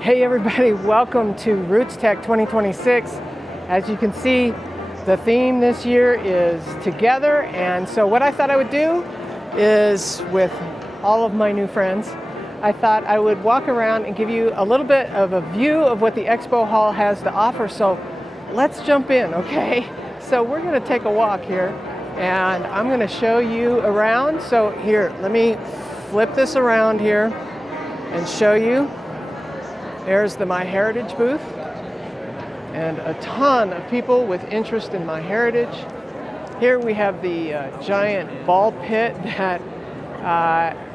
Hey everybody, welcome to RootsTech 2026. As you can see, the theme this year is together, and so what I thought I would do is, with all of my new friends, I thought I would walk around and give you a little bit of a view of what the Expo Hall has to offer. So let's jump in, okay? So we're gonna take a walk here, and I'm gonna show you around. So here, let me flip this around here and show you. There's the My Heritage booth, and a ton of people with interest in My Heritage. Here we have the giant ball pit that,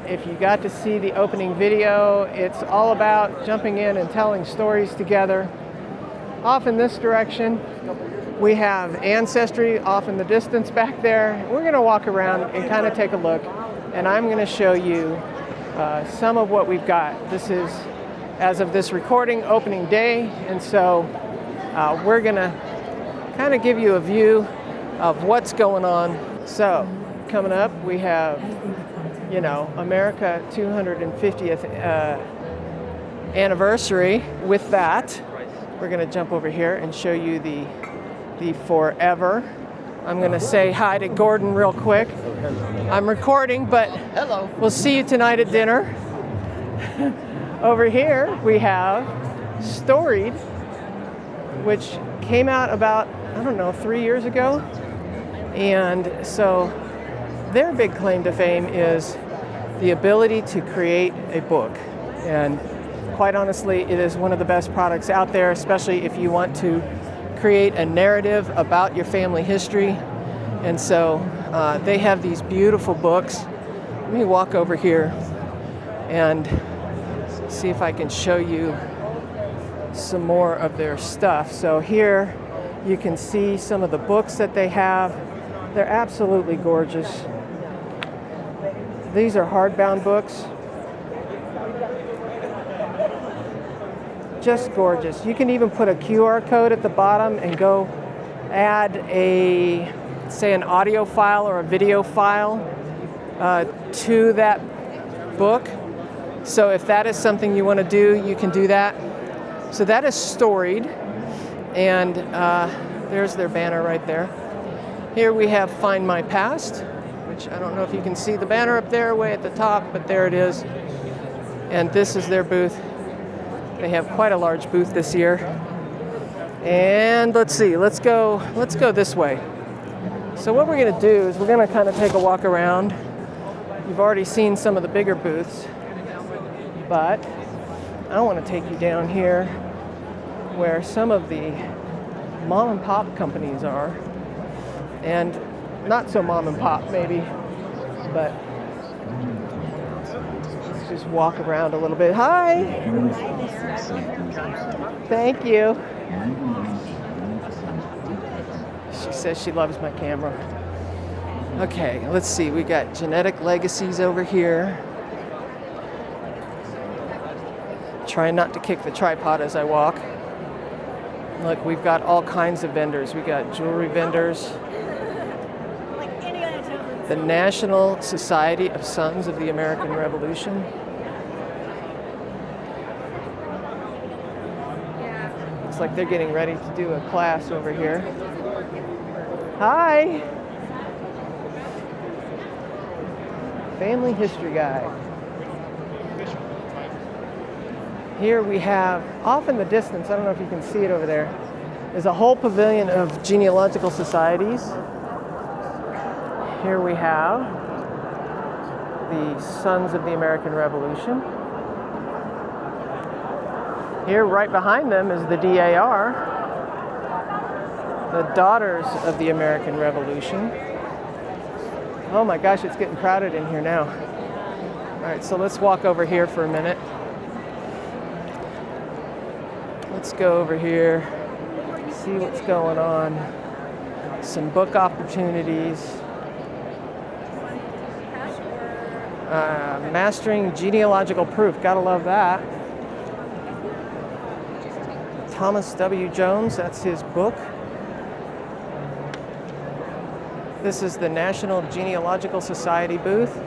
if you got to see the opening video, it's all about jumping in and telling stories together. Off in this direction, we have Ancestry off in the distance back there. We're gonna walk around and kind of take a look, and I'm gonna show you some of what we've got. This is, as of this recording, opening day, and so we're gonna kind of give you a view of what's going on. So coming up, we have, you know, America 250th anniversary. With that, we're gonna jump over here and show you the forever. I'm gonna say hi to Gordon real quick. I'm recording, but hello. We'll see you tonight at dinner. Over here we have Storied, which came out about, I don't know, 3 years ago. And so their big claim to fame is the ability to create a book. And quite honestly, it is one of the best products out there, especially if you want to create a narrative about your family history. And so they have these beautiful books. Let me walk over here and see if I can show you some more of their stuff. So here you can see some of the books that they have. They're absolutely gorgeous. These are hardbound books. Just gorgeous. You can even put a QR code at the bottom and go add a, say, an audio file or a video file to that book. So if that is something you want to do, you can do that. So that is Storied, and there's their banner right there. Here we have Find My Past, which I don't know if you can see the banner up there way at the top, but there it is. And this is their booth. They have quite a large booth this year. And let's see, let's go this way. So what we're gonna do is we're gonna kind of take a walk around. You've already seen some of the bigger booths, but I want to take you down here where some of the mom and pop companies are, and not so mom and pop maybe, but let's just walk around a little bit. Hi! Thank you. She says she loves my camera. Okay, let's see, we got Genetic Legacies over here. Trying not to kick the tripod as I walk. Look, we've got all kinds of vendors. We got jewelry vendors. The National Society of Sons of the American Revolution. Looks like they're getting ready to do a class over here. Hi! Family History Guide. Here we have, off in the distance, I don't know if you can see it over there, is a whole pavilion of genealogical societies. Here we have the Sons of the American Revolution. Here, right behind them, is the DAR, the Daughters of the American Revolution. Oh my gosh, it's getting crowded in here now. All right, so let's walk over here for a minute. Let's go over here, see what's going on. Some book opportunities. Mastering Genealogical Proof, gotta love that. Thomas W. Jones, that's his book. This is the National Genealogical Society booth.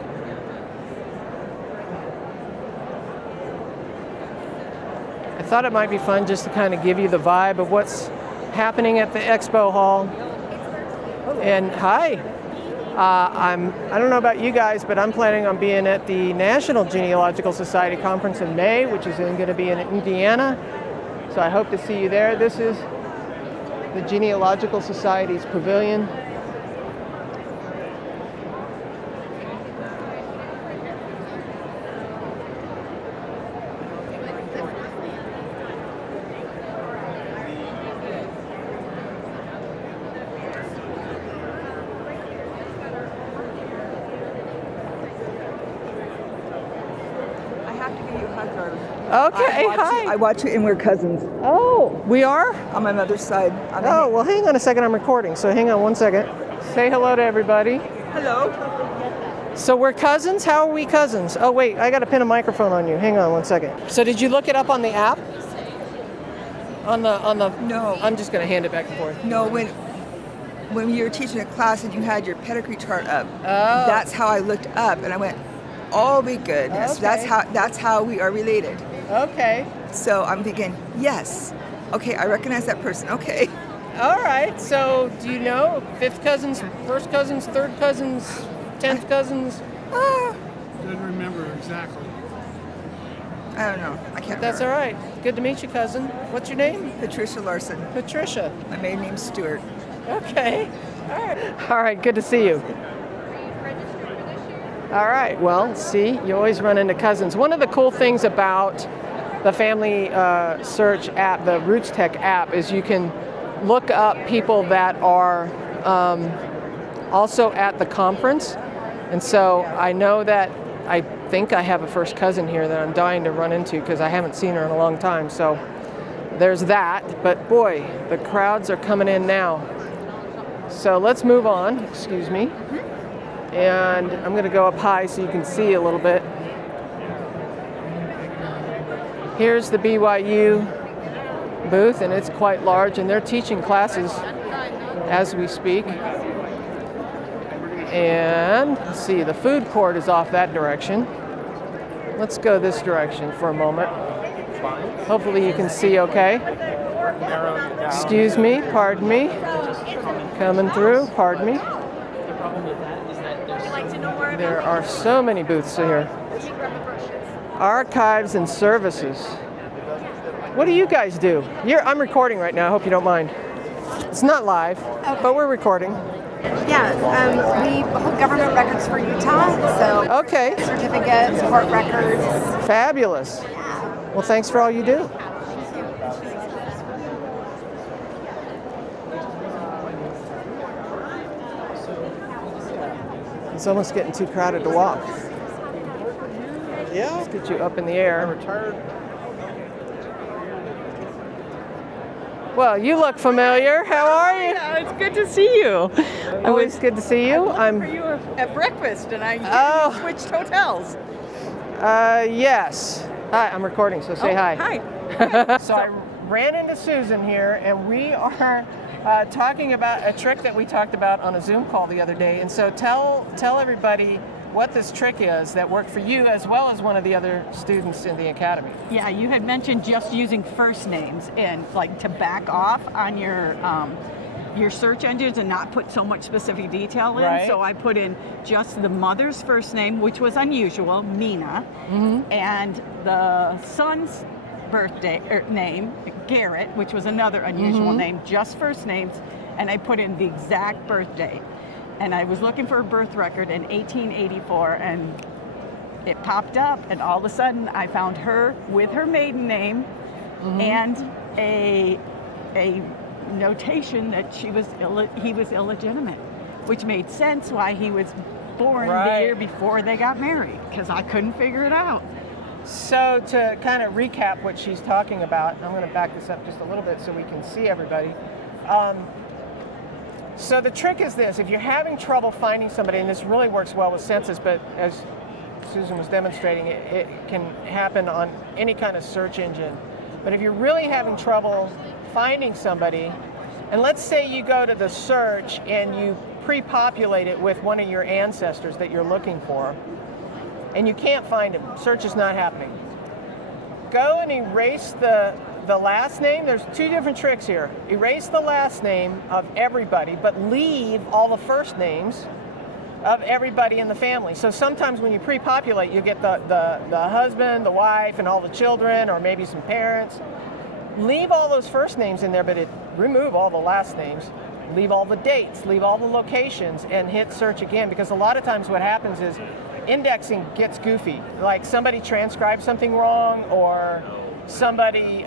thought it might be fun just to kind of give you the vibe of what's happening at the Expo Hall. And hi, I don't know about you guys, but I'm planning on being at the National Genealogical Society Conference in May, which is going to be in Indiana. So I hope to see you there. This is the Genealogical Society's pavilion. Okay, hi. I watch you, and we're cousins. Oh, we are? On my mother's side. Oh, well, hang on a second. I'm recording, so hang on one second. Say hello to everybody. Hello. So we're cousins? How are we cousins? Oh, wait, I got to pin a microphone on you. Hang on one second. So did you look it up on the app? On the... No. I'm just going to hand it back and forth. No, when you were teaching a class and you had your pedigree chart up, that's how I looked up, and I went, oh my goodness, Okay. that's how we are related. Okay. So I'm thinking, yes, okay, I recognize that person. Okay. All right. So do you know 5th cousins, 1st cousins, 3rd cousins, 10th cousins? Didn't remember exactly. I don't know. I can't That's all remember. right. Good to meet you, cousin. What's your name? Patricia Larson. Patricia. My maiden name's Stewart. Okay. All right. All right. Good to see you. All right. Well, see, you always run into cousins. One of the cool things about the family search app, the RootsTech app, is you can look up people that are also at the conference. And so I know that I think I have a first cousin here that I'm dying to run into because I haven't seen her in a long time. So there's that. But boy, the crowds are coming in now. So let's move on. Excuse me. And I'm going to go up high so you can see a little bit. Here's the BYU booth, and it's quite large, and they're teaching classes as we speak. And let's see, the food court is off that direction. Let's go this direction for a moment. Hopefully you can see okay. Excuse me, pardon me. Coming through, pardon me. There are so many booths here. Archives and services. What do you guys do? I'm recording right now. I hope you don't mind. It's not live, but we're recording. Yeah, we hold government records for Utah, so Okay. certificates, court records. Fabulous. Well, thanks for all you do. It's almost getting too crowded to walk. Yeah. Let's get you up in the air. Well, you look familiar. How are you? Yeah, it's good to see you. Always good to see you. I'm for you at breakfast, and I switched hotels. Yes. Hi, I'm recording, so say hi. Hi. So I ran into Susan here, and we are talking about a trick that we talked about on a Zoom call the other day. And so tell everybody what this trick is that worked for you as well as one of the other students in the academy. Yeah, you had mentioned just using first names and like to back off on your search engines and not put so much specific detail in. Right. So I put in just the mother's first name, which was unusual, Mina, and the son's birthday name, Garrett, which was another unusual name, just first names, and I put in the exact birthday. And I was looking for a birth record in 1884, and it popped up, and all of a sudden I found her with her maiden name and a notation that he was illegitimate, which made sense why he was born the year before they got married, because I couldn't figure it out. So to kind of recap what she's talking about, I'm going to back this up just a little bit so we can see everybody. So the trick is this: if you're having trouble finding somebody, and this really works well with census, but as Susan was demonstrating, it can happen on any kind of search engine. But if you're really having trouble finding somebody, and let's say you go to the search and you pre-populate it with one of your ancestors that you're looking for, and you can't find him, search is not happening. go and erase the last name. There's two different tricks here. Erase the last name of everybody, but leave all the first names of everybody in the family. So sometimes when you pre-populate, you get the husband, the wife, and all the children, or maybe some parents. Leave all those first names in there, but remove all the last names. Leave all the dates, leave all the locations, and hit search again, because a lot of times what happens is indexing gets goofy. Like somebody transcribed something wrong, or somebody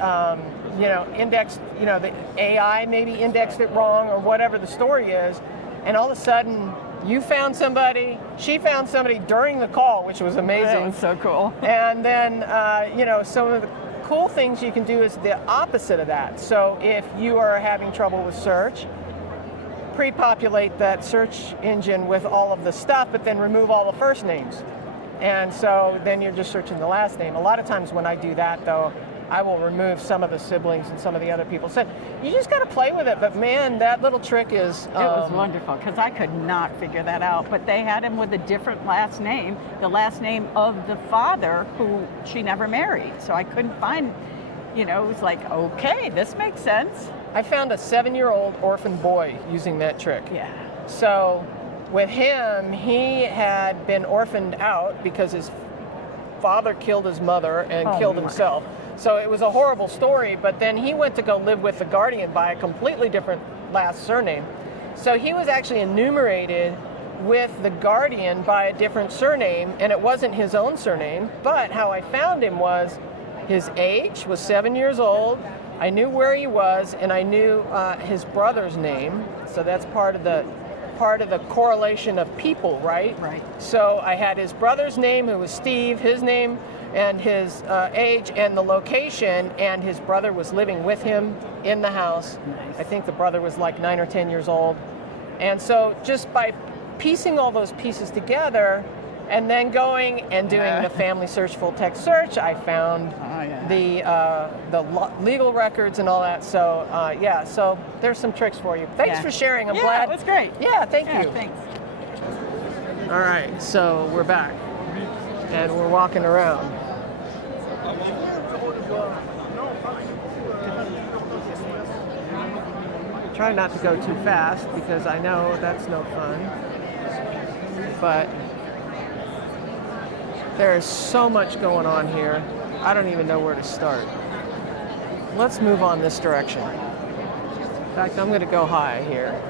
indexed, the AI maybe indexed it wrong, or whatever the story is, and all of a sudden you found somebody, she found somebody during the call, which was amazing. That was so cool. And then, some of the cool things you can do is the opposite of that. So if you are having trouble with search, pre-populate that search engine with all of the stuff, but then remove all the first names. And so then you're just searching the last name. A lot of times when I do that, though, I will remove some of the siblings and some of the other people. So you just got to play with it. But man, that little trick is... It was wonderful, because I could not figure that out. But they had him with a different last name, the last name of the father who she never married. So I couldn't find, it was like, okay, this makes sense. I found a 7-year-old orphan boy using that trick. Yeah. So with him, he had been orphaned out because his father killed his mother and killed himself. So it was a horrible story, but then he went to go live with the guardian by a completely different last surname. So he was actually enumerated with the guardian by a different surname, and it wasn't his own surname, but how I found him was his age was 7 years old. I knew where he was, and I knew his brother's name. So that's part of the correlation of people, right? Right. So I had his brother's name, who was Steve, his name, and his age, and the location, and his brother was living with him in the house. Nice. I think the brother was like 9 or 10 years old. And so just by piecing all those pieces together, and then going and doing the family search, full text search, I found the legal records and all that. So so there's some tricks for you. Thanks for sharing. I'm glad. It was great. Yeah, thank you. Thanks. All right, so we're back, and we're walking around. Try not to go too fast, because I know that's no fun. But there is so much going on here. I don't even know where to start. Let's move on this direction. In fact, I'm going to go high here.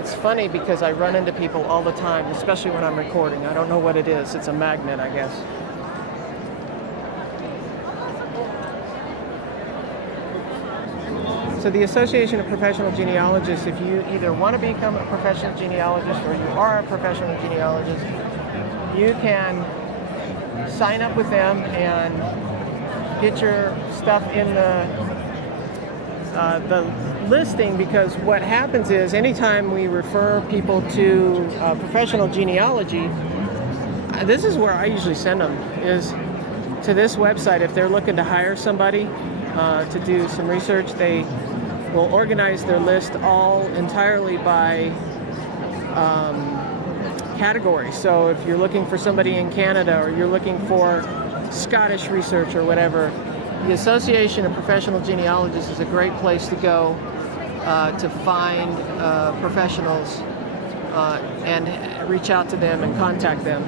It's funny because I run into people all the time, especially when I'm recording. I don't know what it is. It's a magnet, I guess. So the Association of Professional Genealogists, if you either want to become a professional genealogist or you are a professional genealogist, you can sign up with them and get your stuff in the listing, because what happens is anytime we refer people to professional genealogy, this is where I usually send them, is to this website. If they're looking to hire somebody to do some research, they will organize their list all entirely by category. So if you're looking for somebody in Canada, or you're looking for Scottish research or whatever, the Association of Professional Genealogists is a great place to go to find professionals and reach out to them and contact them.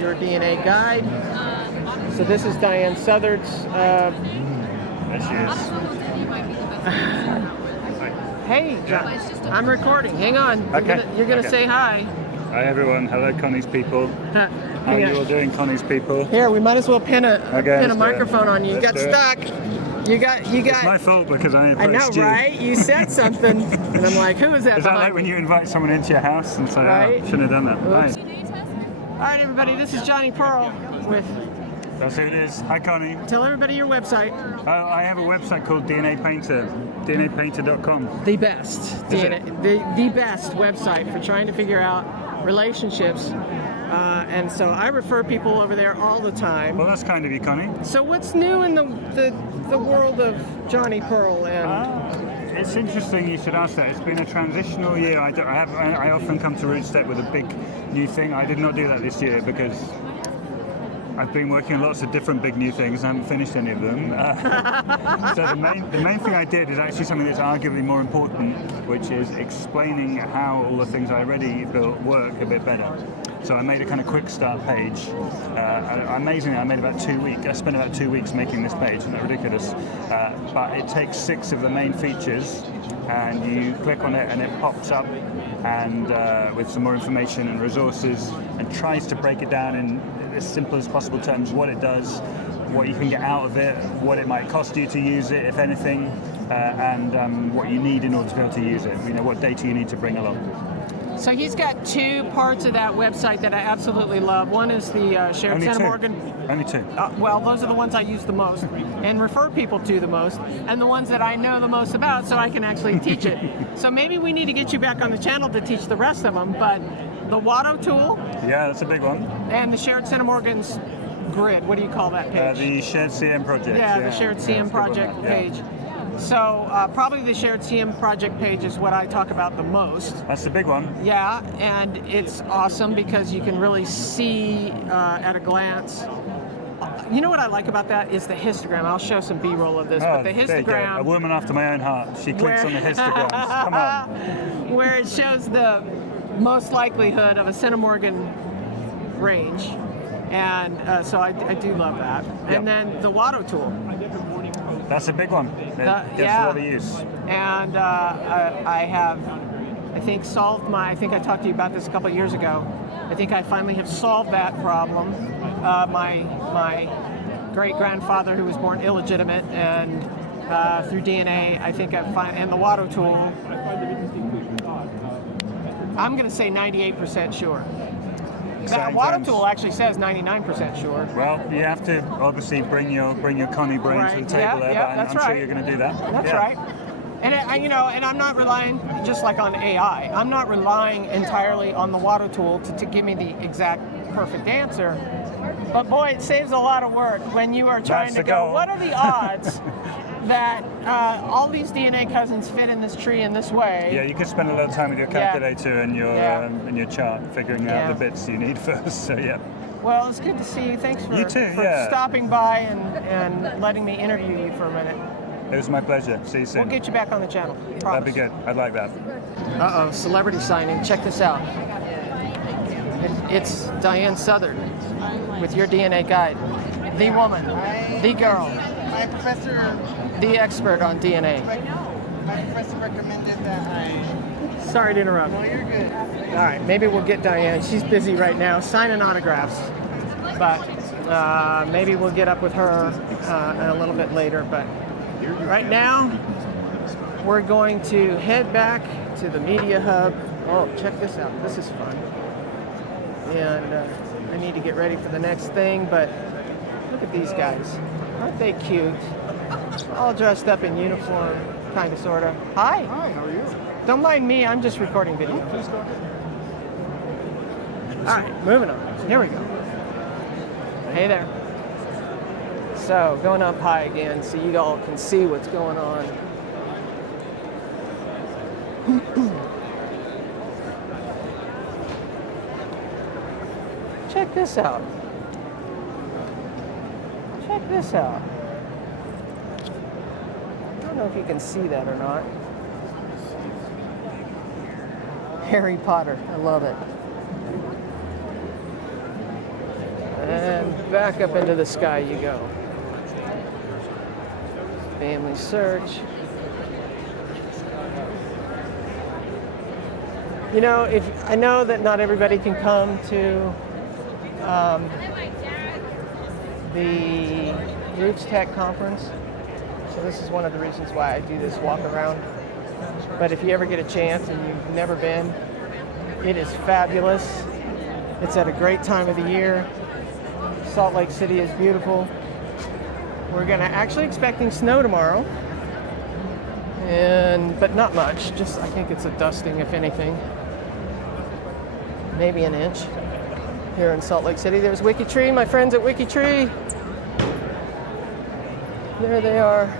Your DNA guide. So this is Diahan Southard's. Hey, John, I'm recording. Hang on. Okay. You're gonna say hi. Hi everyone. Hello, Connie's people. How are you all doing, Connie's people? Here, we might as well pin a microphone on you. You got stuck. You got. It's my fault because I approached you. I know, right? You said something, and I'm like, who is that? Is that like when you invite someone into your house and say, right? oh, shouldn't have done that? Oops. All right, everybody. This is Jonny Perl with That's who it is. Hi, Connie. Tell everybody your website. I have a website called DNA Painter, DNApainter.com. The best DNA, the best website for trying to figure out relationships. And so I refer people over there all the time. Well, that's kind of you, Connie. So what's new in the world of Jonny, Perl, and It's interesting you should ask that. It's been a transitional year. I often come to RootsTech with a big new thing. I did not do that this year because I've been working on lots of different big new things and I haven't finished any of them. So the main thing I did is actually something that's arguably more important, which is explaining how all the things I already built work a bit better. So I made a kind of quick start page. Amazingly, I spent about 2 weeks making this page. Isn't that ridiculous? But it takes 6 of the main features, and you click on it, and it pops up, and with some more information and resources, and tries to break it down in as simple as possible terms: what it does, what you can get out of it, what it might cost you to use it, if anything, and what you need in order to be able to use it. You know, what data you need to bring along. so he's got 2 parts of that website that I absolutely love. One is the shared Only Santa 2. Morgan. Only 2. Well, those are the ones I use the most and refer people to the most, and the ones that I know the most about, so I can actually teach it. So maybe we need to get you back on the channel to teach the rest of them. But the Watto tool Yeah, that's a big one. and the shared Santa Morgan's grid. What do you call that page? The shared CM project. Yeah, the shared CM that's a good one, project yeah. page. So probably the shared CM project page is what I talk about the most. That's the big one. Yeah, and it's awesome because you can really see at a glance. You know what I like about that is the histogram. I'll show some B-roll of this, but the there you go. histogram. A woman after my own heart. She clicks on the histograms. Come on. Where it shows the most likelihood of a Santa Morgan range. And so I do love that. And then the Watto tool. That's a big one. It gets yeah. a lot of use. And I have, I think, I think I talked to you about this a couple of years ago. I think I finally have solved that problem. My great-grandfather, who was born illegitimate, and through DNA, I think and the Watto tool, I'm going to say 98% sure. That Watto tool actually says 99% sure. Well, you have to obviously bring your Connie brain to the table there, but I'm sure you're going to do that. That's right. And and I'm not relying just like on AI. I'm not relying entirely on the Watto tool to give me the exact perfect answer. But boy, it saves a lot of work when you are trying to go, what are the odds that all these DNA cousins fit in this tree in this way? Yeah, you could spend a lot of time with your calculator and your chart figuring out the bits you need first. So yeah. Well, it's good to see you. Thanks for, You too, for stopping by and letting me interview you for a minute. It was my pleasure. See you soon. We'll get you back on the channel. Promise. That'd be good. I'd like that. Uh-oh, celebrity signing. Check this out. It's Diahan Southard with your DNA guide. The woman, the girl, My professor, the expert on DNA. my professor recommended that I. Sorry to interrupt. No, you're good. All right, maybe we'll get Diahan. She's busy right now signing autographs, but maybe we'll get up with her a little bit later. But right now, we're going to head back to the media hub. Oh, check this out. This is fun. And I need to get ready for the next thing, but look at these guys. Aren't they cute? All dressed up in uniform, kind of, sort of. Hi. Hi, how are you? Don't mind me, I'm just recording video. Please go ahead. All right, moving on. Here we go. Hey there. So, going up high again so you all can see what's going on. Check this out. Check this out. I don't know if you can see that or not. Harry Potter, I love it. And back up into the sky you go. Family search. You know, I know that not everybody can come to the RootsTech conference, so this is one of the reasons why I do this walk around. But if you ever get a chance and you've never been, it is fabulous. It's at a great time of the year. Salt Lake City is beautiful. We're actually expecting snow tomorrow, but not much. Just I think it's a dusting, if anything. Maybe an inch here in Salt Lake City. There's WikiTree, my friends at WikiTree. There they are.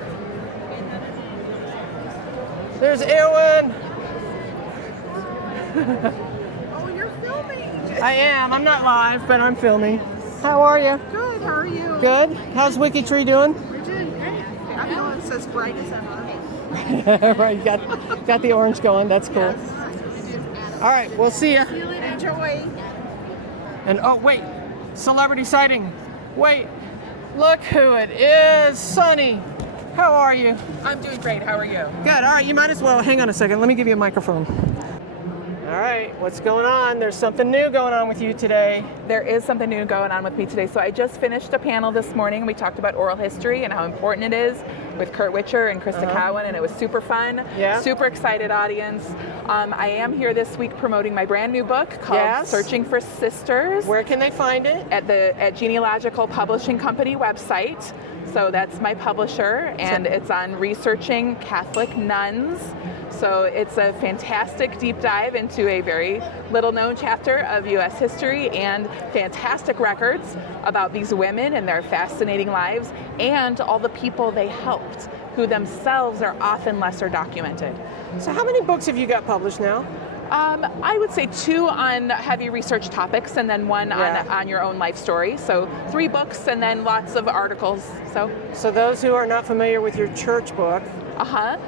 There's Erwin. Oh, you're filming. I am. I'm not live, but I'm filming. How are you? Good. How are you? Good. How's WikiTree doing? We're doing great. I'm feeling as bright as ever. Right. You got the orange going. That's cool. All right. We'll see ya. See you later. Enjoy. And oh wait, celebrity sighting. Wait, look who it is. Sunny. How are you? I'm doing great. How are you? Good. All right. You might as well hang on a second. Let me give you a microphone. All right, what's going on? There's something new going on with you today. There is something new going on with me today. So I just finished a panel this morning. We talked about oral history and how important it is with Kurt Witcher and Crista Cowan, and it was super fun. Yeah. Super excited audience. I am here this week promoting my brand new book called Searching for Sisters. Where can they find it? At Genealogical Publishing Company website. So that's my publisher, and it's on researching Catholic nuns. So it's a fantastic deep dive into a very little known chapter of U.S. history and fantastic records about these women and their fascinating lives and all the people they helped who themselves are often lesser documented. So how many books have you got published now? I would say 2 on heavy research topics and then 1 on your own life story. So 3 books and then lots of articles. So those who are not familiar with your church book,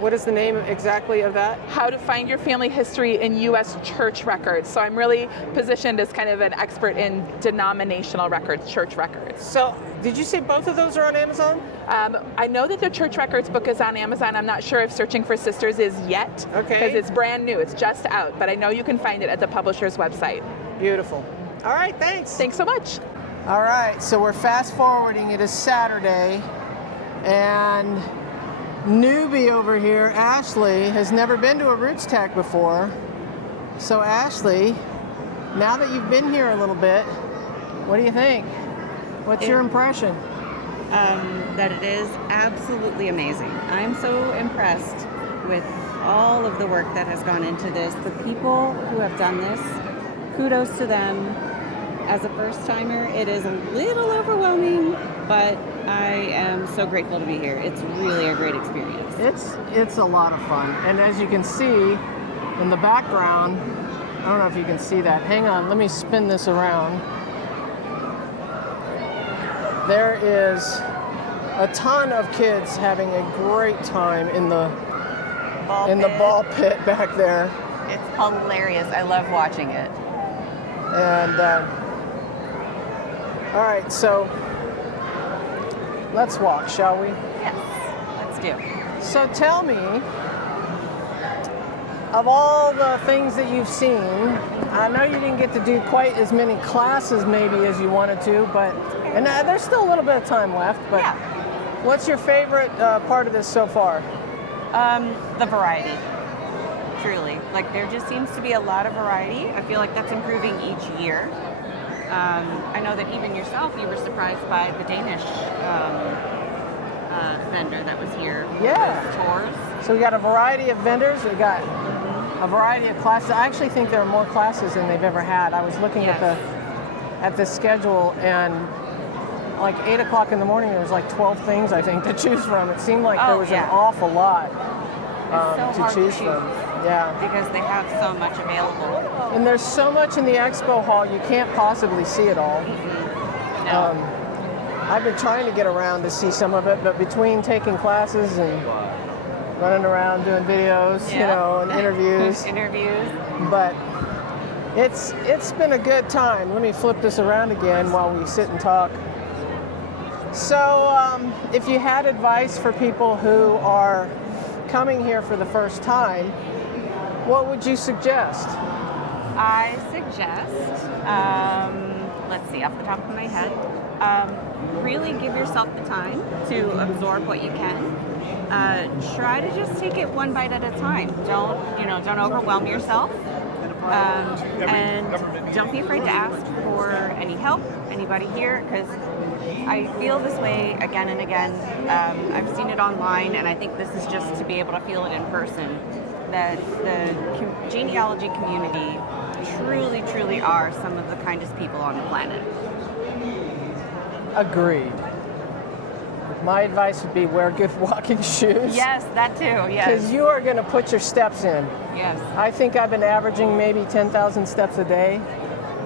what is the name exactly of that? How to Find Your Family History in U.S. Church Records. So I'm really positioned as kind of an expert in denominational records, church records. So did you say both of those are on Amazon? I know that the Church Records book is on Amazon. I'm not sure if Searching for Sisters is yet, because it's brand new. It's just out, but I know you can find it at the publisher's website. Beautiful. All right, thanks. Thanks so much. All right, so we're fast forwarding. It is Saturday, and newbie over here, Ashley, has never been to a RootsTech before. So Ashley, now that you've been here a little bit, what do you think? What's your impression? That it is absolutely amazing. I'm so impressed with all of the work that has gone into this. The people who have done this, kudos to them. As a first-timer, it is a little overwhelming, but I am so grateful to be here. It's really a great experience. It's a lot of fun. And as you can see in the background, I don't know if you can see that. Hang on, let me spin this around. There is a ton of kids having a great time in the ball pit back there. It's hilarious. I love watching it. And all right, so let's walk, shall we? Yes, let's do. So tell me, of all the things that you've seen, I know you didn't get to do quite as many classes maybe as you wanted to, and there's still a little bit of time left, but what's your favorite part of this so far? The variety, truly. Like, there just seems to be a lot of variety. I feel like that's improving each year. I know that even yourself, you were surprised by the Danish vendor that was here for those tours. So we got a variety of vendors. We got a variety of classes. I actually think there are more classes than they've ever had. I was looking at the schedule, and like 8 o'clock in the morning, there was like 12 things I think to choose from. It seemed like there was an awful lot to choose from. Yeah. Because they have so much available. And there's so much in the expo hall, you can't possibly see it all. No. I've been trying to get around to see some of it, but between taking classes and running around doing videos, and interviews. But it's been a good time. Let me flip this around again while we sit and talk. So if you had advice for people who are coming here for the first time, what would you suggest? I suggest, let's see, off the top of my head, really give yourself the time to absorb what you can. Try to just take it one bite at a time. Don't overwhelm yourself. And don't be afraid to ask for any help, anybody here, because I feel this way again and again. I've seen it online, and I think this is just to be able to feel it in person, that the genealogy community truly, truly are some of the kindest people on the planet. Agreed. My advice would be wear good walking shoes. Yes, that too, yes. Because you are going to put your steps in. Yes. I think I've been averaging maybe 10,000 steps a day,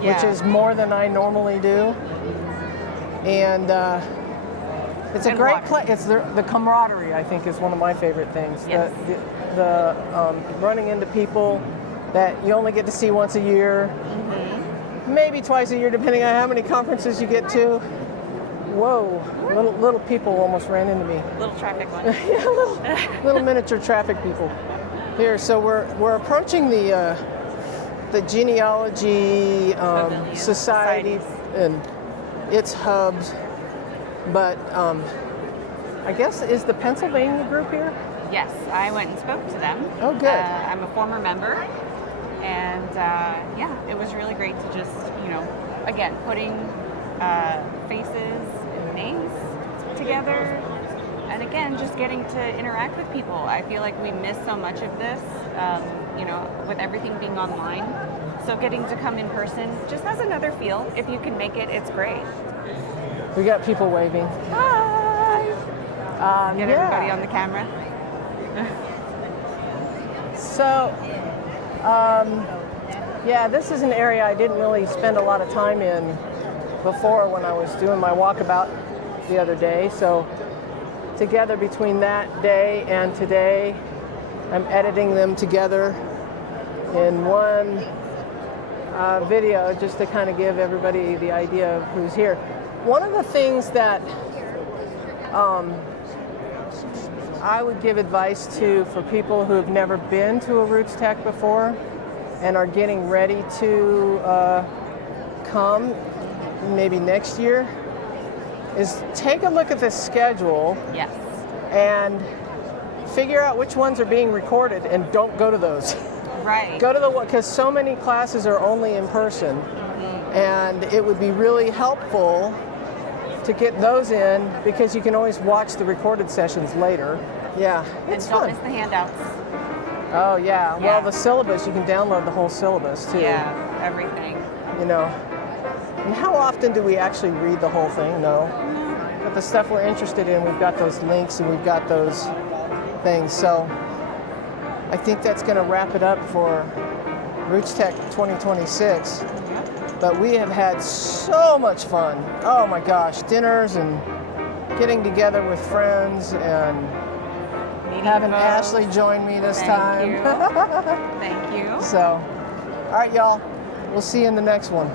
which is more than I normally do. And it's a great place. It's the camaraderie, I think, is one of my favorite things. Yes. The running into people that you only get to see once a year, maybe twice a year, depending on how many conferences you get to. Whoa, little people almost ran into me. Little traffic one. Yeah, little miniature traffic people. Here, so we're approaching the Genealogy Society and its hubs, but I guess, is the Pennsylvania group here? Yes, I went and spoke to them. Oh, good. I'm a former member, and yeah, it was really great to just, again, putting faces and names together, and again, just getting to interact with people. I feel like we miss so much of this, with everything being online. So getting to come in person just has another feel. If you can make it, it's great. We got people waving. Hi! Get everybody on the camera. So, yeah, this is an area I didn't really spend a lot of time in before when I was doing my walkabout the other day. So together between that day and today, I'm editing them together in one video just to kind of give everybody the idea of who's here. One of the things that I would give advice to for people who have never been to a RootsTech before and are getting ready to come maybe next year is take a look at this schedule. Yes. And figure out which ones are being recorded and don't go to those. Right. Go to the one, because so many classes are only in person, and it would be really helpful to get those in because you can always watch the recorded sessions later. Yeah, it's and don't fun. miss the handouts. Oh yeah. Well, the syllabus, you can download the whole syllabus too. Yeah, everything. And how often do we actually read the whole thing? No. But the stuff we're interested in, we've got those links and we've got those things. So I think that's going to wrap it up for RootsTech 2026. But we have had so much fun. Oh my gosh, dinners and getting together with friends and having Ashley join me this time. Thank you. So, all right, y'all. We'll see you in the next one.